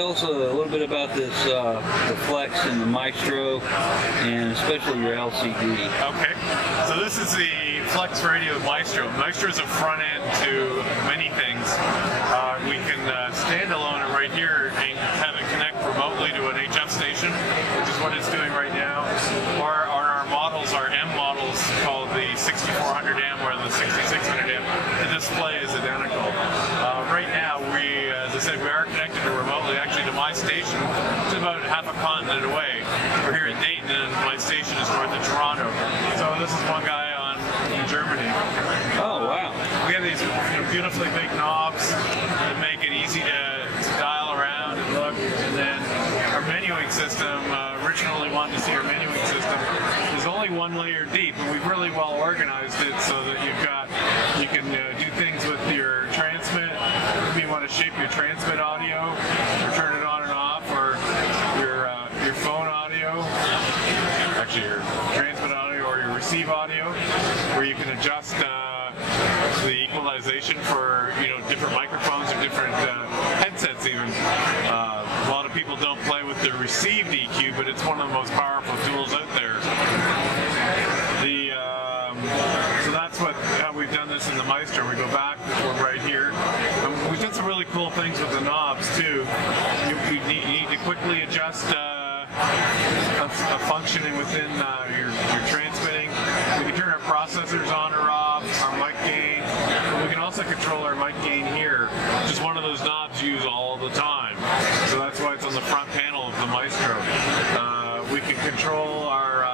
tell us a little bit about this, the Flex and the Maestro, and especially your LCD. Okay, so this is the Flex Radio Maestro. Maestro is a front end to many things. We can stand alone and right here and have it connect remotely to an HF station, which is what it's doing right now. Or our models, our M models, called the 6400M or the 6600M. The display is identical. Right now, as I said, we are connected remotely, actually, to my station. It's about half a continent away. We're here in Dayton, and my station is north of Toronto. So this is one guy in Germany. Oh, wow. We have these beautifully big knobs that make it easy to dial around and look. And then our menuing system, originally wanted to see our menuing system, is only one layer deep, and we've really well organized it so that you can do things with your transmit. If you want to shape your transmit audio, or turn it on and off, or your phone audio, actually your transmit audio or your receive audio, where you can adjust the equalization for different microphones or different headsets even. A lot of people don't play with the received EQ, but it's one of the most powerful tools out there. So that's how we've done this in the Maestro. We go back, we're right here. We've done some really cool things with the knobs too. You need to quickly adjust a functioning within your transmitting. We can turn our processors on or off, our mic gain. But we can also control our mic gain here, which is one of those knobs you use all the time. So that's why it's on the front panel of the Maestro. We can control our,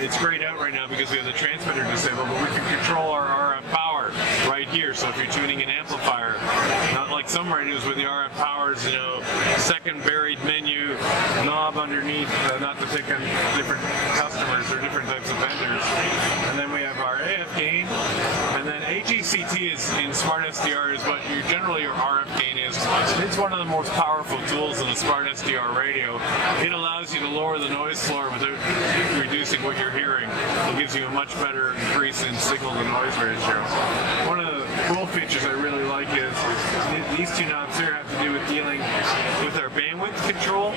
it's grayed out right now because we have the transmitter disabled, but we can control our RF power right here. So if you're tuning an amplifier, not like some radios where the RF power is, second buried menu, knob underneath, not to pick on different customers or different types of vendors. And then we have our AF gain, and then AGCT is in Smart SDR is what generally your RF gain is. It's one of the most powerful tools in the Smart SDR radio. It allows you to lower the noise floor without reducing what you're hearing. It gives you a much better increase in signal-to-noise ratio. One of the cool features I really like is these two knobs here have to do with dealing with our bandwidth control.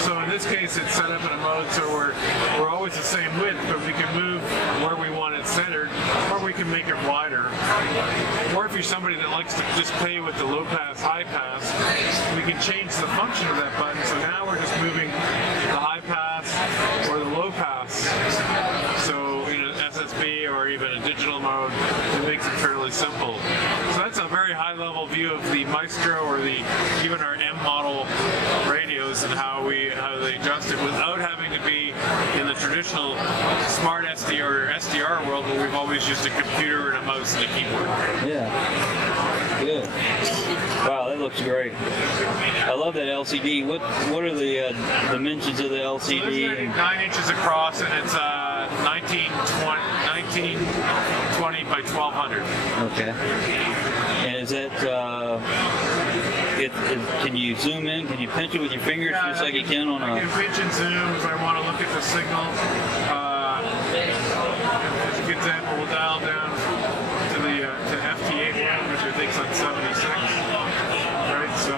So in this case, it's set up in a mode so we're always the same width, but we can move where we want it centered, or we can make it wider. Or if you're somebody that likes to just play with the low pass, high pass, we can change the function of that button. So now we're just moving the high pass or the low pass. So in an SSB or even a digital mode, it makes it fairly simple. So that's a very high level view of the Maestro or even our M model radios and how they adjust it without having to be in the traditional Smart SDR or SDR world where we've always used a computer and a mouse and a keyboard. Yeah. Good. Wow, that looks great. I love that LCD. What are the dimensions of the LCD? So it's 9 inches across, and it's 1920 by 1200. Okay. And is that can you zoom in? Can you pinch it with your fingers just like you can on a? I can pinch and zoom if I want to look at the signal. As an example, we'll dial down to the to FT8 one, which I think is on 76. Right, so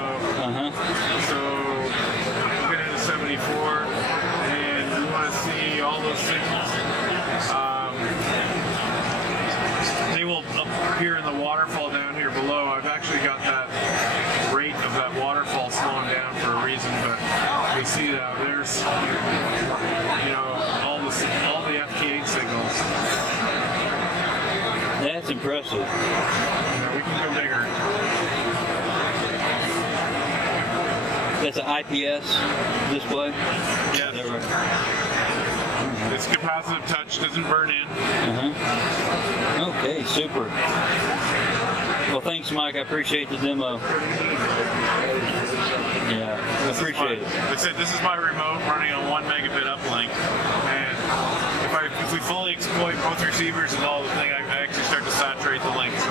we'll get into 74, and we want to see all those signals. They will appear in the waterfall down here below. I've actually got that rate of that waterfall slowing down for a reason, but you see that there's all the FT8 signals. That's impressive. We can go bigger. That's an IPS display? Yes. It's capacitive touch, doesn't burn in. Okay, super. Well, thanks, Mike. I appreciate the demo. Yeah, I appreciate it. Like I said, this is my remote running on 1 megabit uplink, and if we fully exploit both receivers and all the thing, I actually start to saturate the link. So